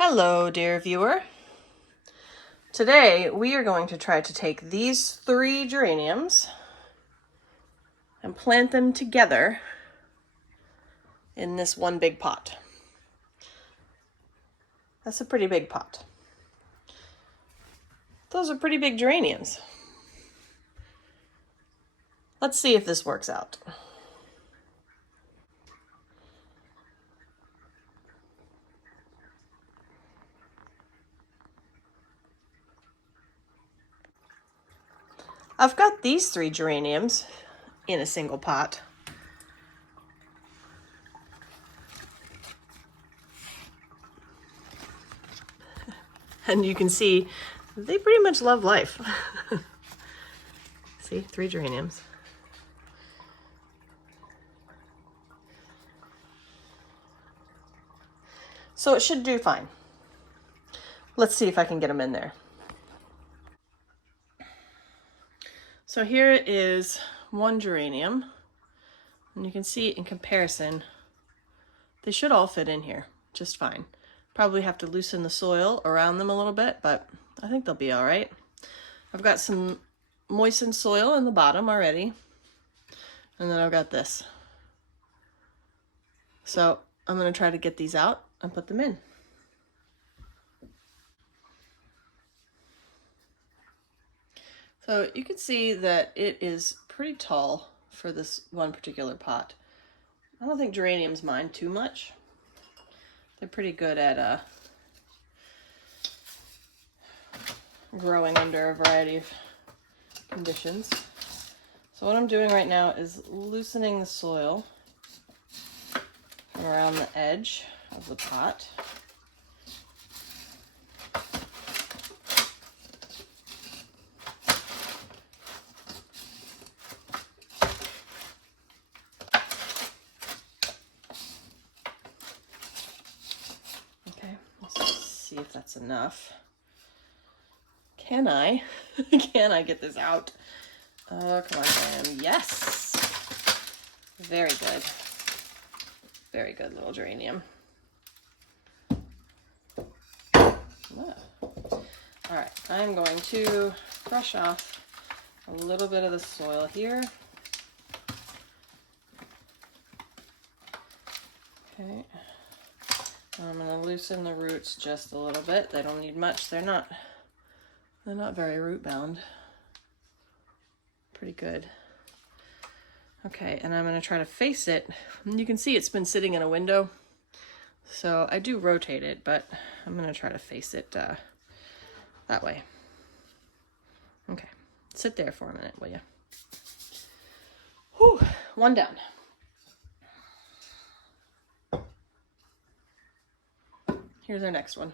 Hello, dear viewer. Today we are going to try to take these 3 geraniums and plant them together in this one big pot. That's a pretty big pot. Those are pretty big geraniums. Let's see if this works out. I've got these 3 geraniums in a single pot. And you can see they pretty much love life. See, 3 geraniums. So it should do fine. Let's see if I can get them in there. So here is one geranium, and you can see in comparison, they should all fit in here just fine. Probably have to loosen the soil around them a little bit, but I think they'll be all right. I've got some moistened soil in the bottom already, and then I've got this. So I'm going to try to get these out and put them in. So you can see that it is pretty tall for this one particular pot. I don't think geraniums mind too much. They're pretty good at growing under a variety of conditions. So what I'm doing right now is loosening the soil around the edge of the pot. Okay, let's see if that's enough. Can I? Can I get this out? Oh, come on, Graham. Yes! Very good. Very good little geranium. All right, I'm going to brush off a little bit of the soil here. Okay. I'm going to loosen the roots just a little bit. They don't need much. They're not very root bound. Pretty good. Okay, and I'm going to try to face it. You can see it's been sitting in a window, so I do rotate it, but I'm going to try to face it that way. Okay, sit there for a minute, will you? Whew, one down. Here's our next one.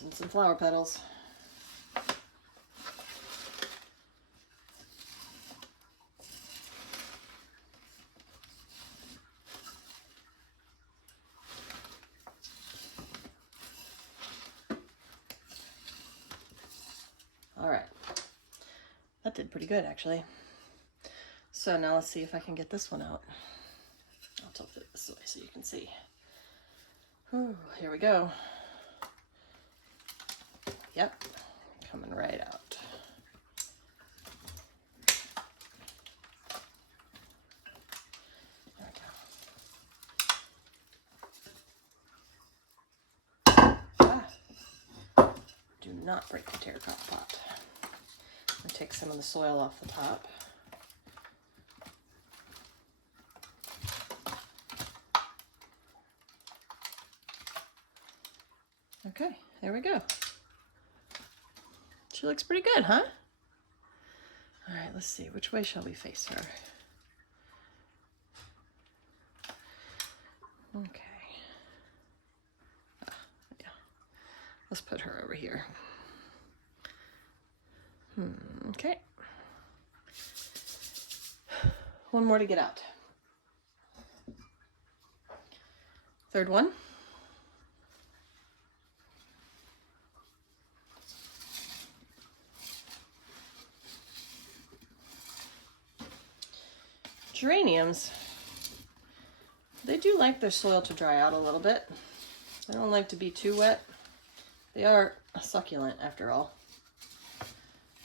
And some flower petals. All right, that did pretty good actually. So now let's see if I can get this one out. I'll tilt it this way so you can see. Ooh, here we go. Yep, coming right out. There we go. Ah, do not break the terracotta pot. I'm going to take some of the soil off the top. Okay, there we go. She looks pretty good, huh? All right, let's see. Which way shall we face her? Okay. Yeah. Let's put her over here. Okay. One more to get out. Third one. geraniums, they do like their soil to dry out a little bit. They don't like to be too wet. They are a succulent after all.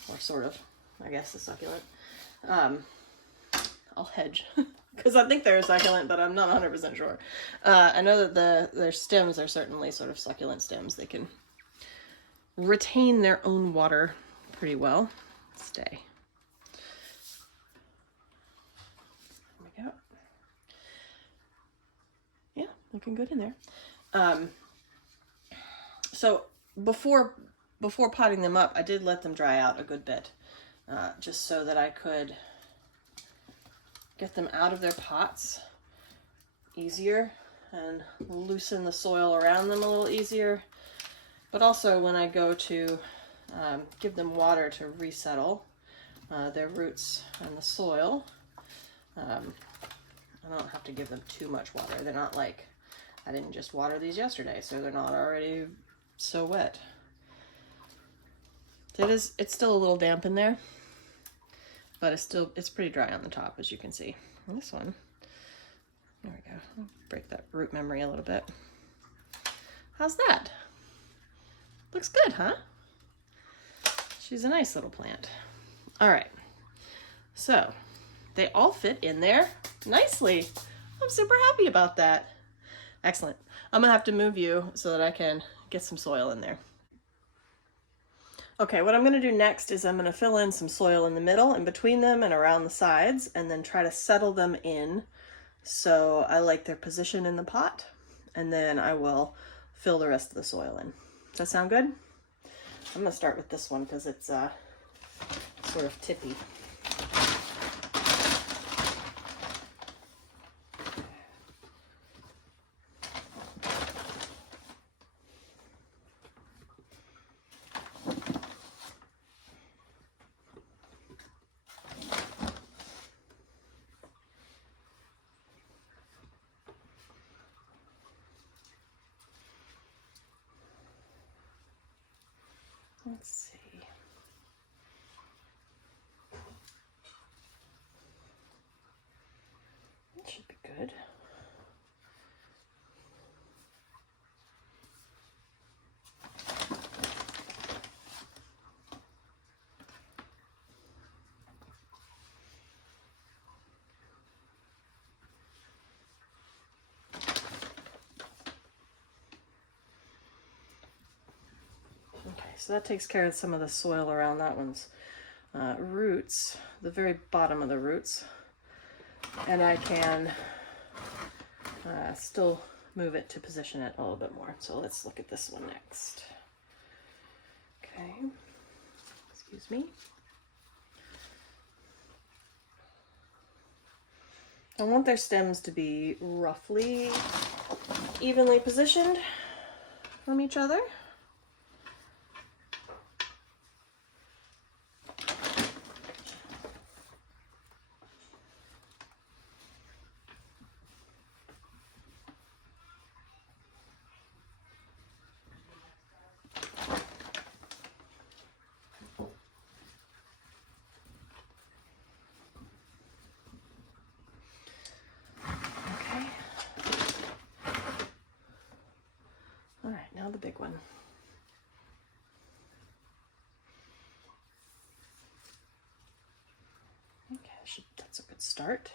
Or sort of, I guess, a succulent. I'll hedge because I think they're a succulent, but I'm not 100% sure. I know that their stems are certainly sort of succulent stems. They can retain their own water pretty well. Stay. There we go. Yeah, looking good in there. So before potting them up, I did let them dry out a good bit, just so that I could get them out of their pots easier and loosen the soil around them a little easier. But also when I go to give them water to resettle their roots and the soil, I don't have to give them too much water. They're not like, I didn't just water these yesterday, so they're not already so wet. It's still a little damp in there, but it's pretty dry on the top, as you can see. And this one, there we go. I'll break that root memory a little bit. How's that? Looks good, huh? She's a nice little plant. All right, so they all fit in there nicely. I'm super happy about that. Excellent. I'm gonna have to move you so that I can get some soil in there. Okay, what I'm gonna do next is I'm gonna fill in some soil in the middle and between them and around the sides, and then try to settle them in so I like their position in the pot, and then I will fill the rest of the soil in. Does that sound good? I'm gonna start with this one because it's sort of tippy. Let's see. That should be good. So that takes care of some of the soil around that one's roots, the very bottom of the roots. And I can still move it to position it a little bit more. So let's look at this one next. Okay, excuse me. I want their stems to be roughly evenly positioned from each other. All right, now the big one. Okay, that's a good start.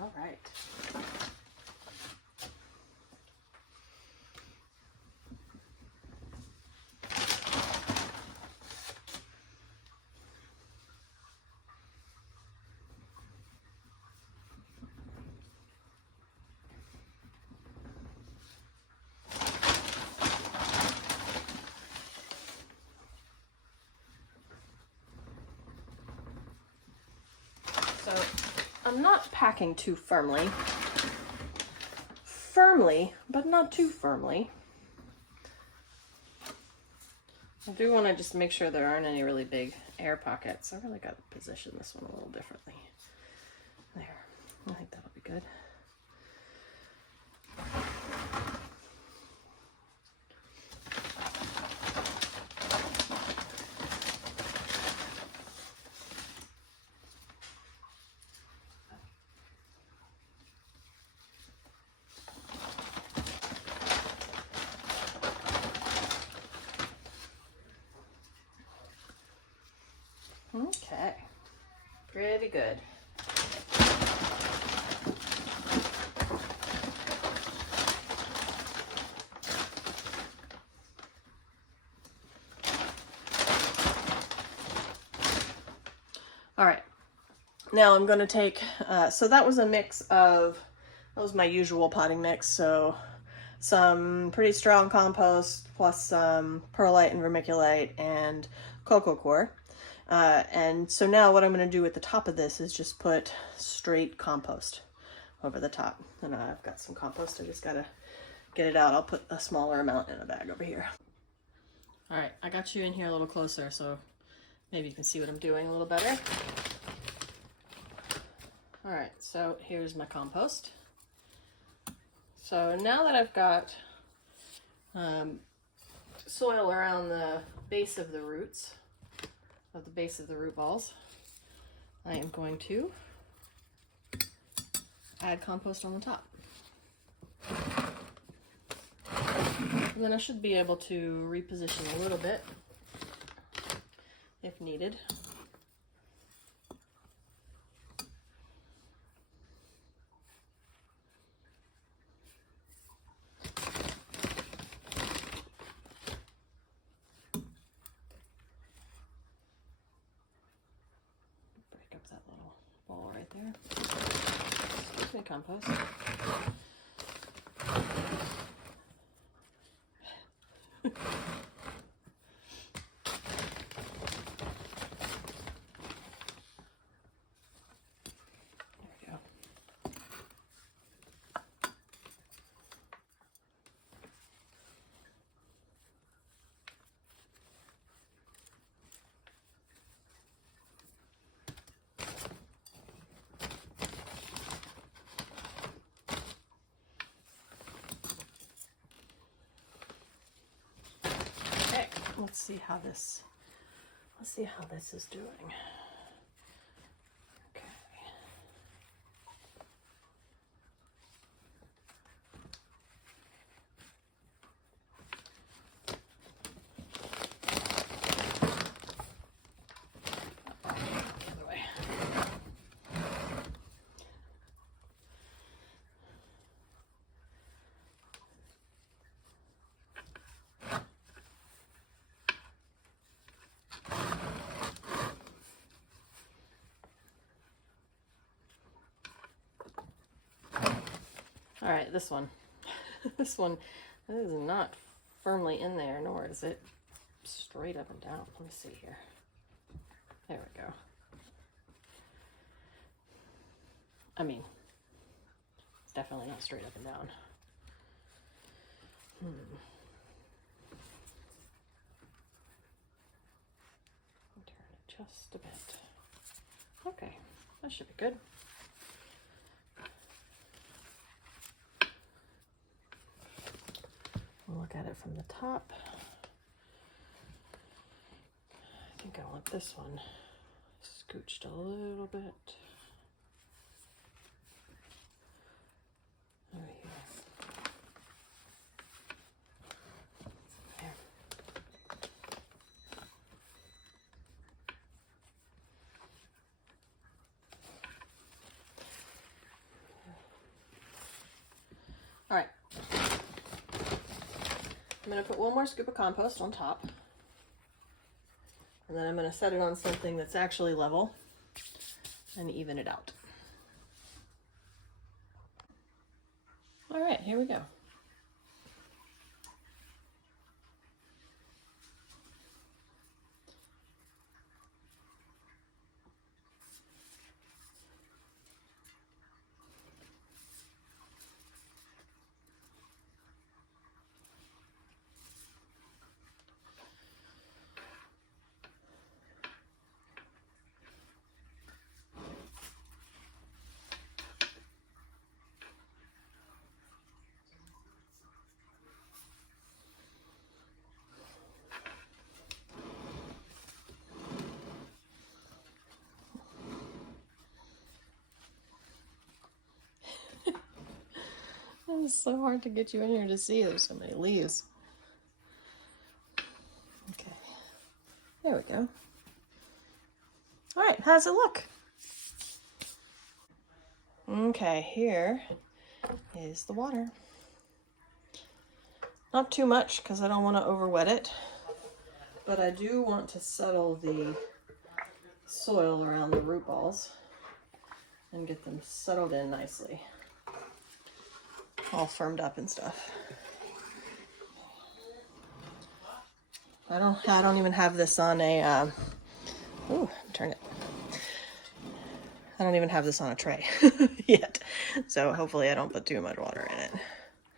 All right. So I'm not packing too firmly. Firmly, but not too firmly. I do want to just make sure there aren't any really big air pockets. I really got to position this one a little differently. There, I think that'll be good. Okay, pretty good. All right, now I'm going to take, so that was a mix of, that was my usual potting mix, so some pretty strong compost plus some perlite and vermiculite and coco coir. And so now what I'm going to do at the top of this is just put straight compost over the top. And I've got some compost, I just got to get it out. I'll put a smaller amount in a bag over here. All right, I got you in here a little closer so maybe you can see what I'm doing a little better. All right, so here's my compost. So now that I've got soil around the base of the roots, of the base of the root balls, I am going to add compost on the top. And then I should be able to reposition a little bit if needed. That little ball right there. Excuse me, compost. There we go. Let's see how this is doing. Okay. The other way. All right, this one. This one is not firmly in there, nor is it straight up and down. Let me see here. There we go. I mean, it's definitely not straight up and down. Turn it just a bit. Okay, that should be good. Look at it from the top. I think I want this one scooched a little bit. Over here. There. All right. I'm going to put one more scoop of compost on top, and then I'm going to set it on something that's actually level and even it out. All right, here we go. It's so hard to get you in here to see. There's so many leaves. Okay, there we go. All right, how's it look? Okay, here is the water. Not too much because I don't want to overwet it, but I do want to settle the soil around the root balls and get them settled in nicely. All firmed up and stuff. I don't even have this on a, ooh, turn it. I don't even have this on a tray yet. So hopefully I don't put too much water in it.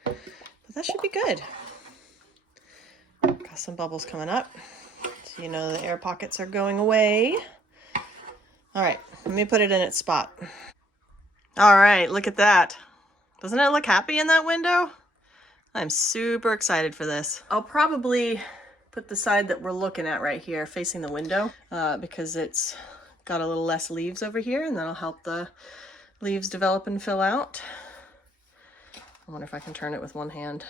But that should be good. Got some bubbles coming up. So you know the air pockets are going away. All right, let me put it in its spot. All right, look at that. Doesn't it look happy in that window? I'm super excited for this. I'll probably put the side that we're looking at right here facing the window because it's got a little less leaves over here, and that'll help the leaves develop and fill out. I wonder if I can turn it with one hand.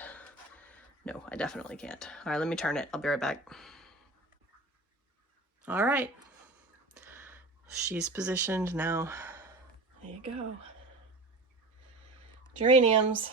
No, I definitely can't. All right, let me turn it. I'll be right back. All right, she's positioned now. There you go. Geraniums.